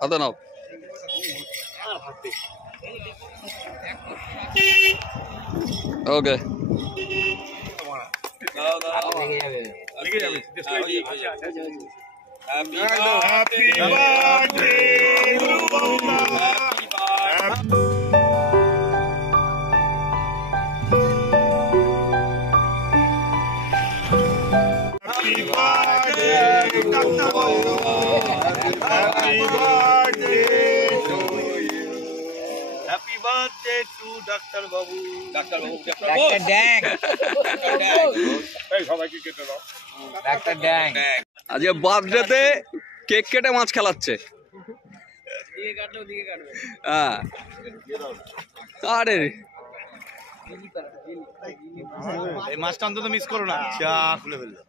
হাতে নাও। ওকে ডাক্তার বাবু আজকে বার্থডেতে কেক কেটে মাছ খেলাচ্ছে। হ্যাঁ আরে এই মাছটা অন্তত মিস করো না, চা খুলে ফেললো।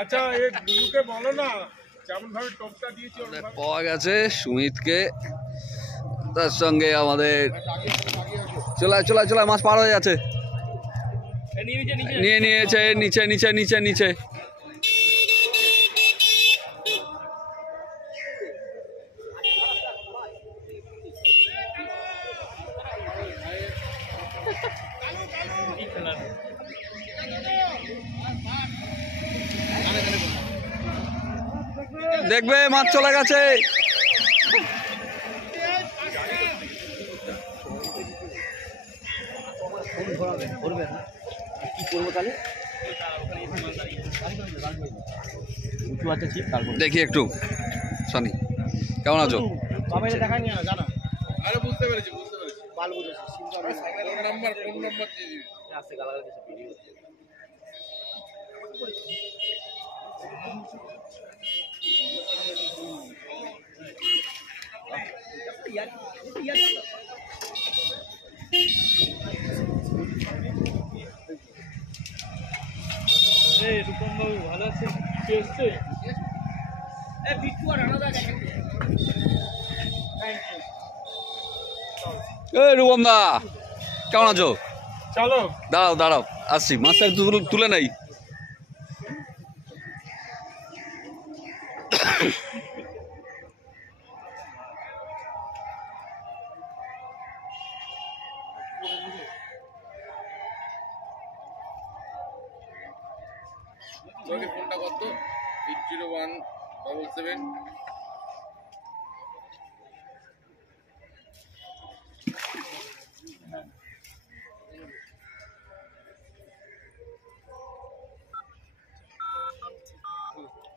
আচ্ছা এই গুরুকে বলো না যেমন ভাবে টপটা দিয়েছি পাওয়া গেছে সুমিতকে, তার সঙ্গে আমাদের চলায় চলায় চলায় মাছ পার হয়ে যাচ্ছে, নিয়ে নিয়েছে নিচে নিচে নিচে নিচে। দেখবে মাছ চলে গেছে। দেখি একটু সানি কেমন আছো? বুঝতে পেরেছি ফোন নাম্বার রূপম বাবু ভালো আছে? রূপম দা কেমন আছো? চলো দাঁড়াও দাঁড়াও আসছি, মাছটা একটু তুলে নেই। ফোনটা কত? 80177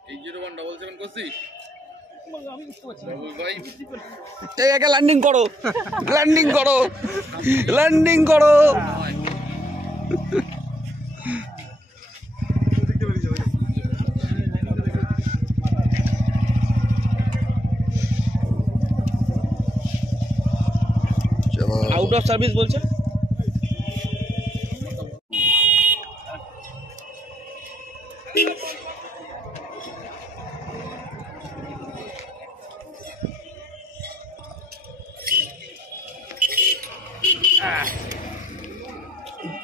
80177 করছিস? এই একে ল্যান্ডিং করো, ল্যান্ডিং করো, ল্যান্ডিং করো। আউট অফ সার্ভিস বলছে।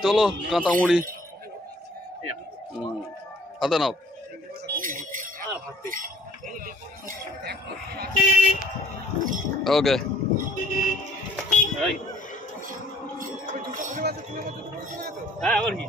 চলো কাঁটামুড়ি হাতে নাও। ওকে হ্যাঁ আবার কি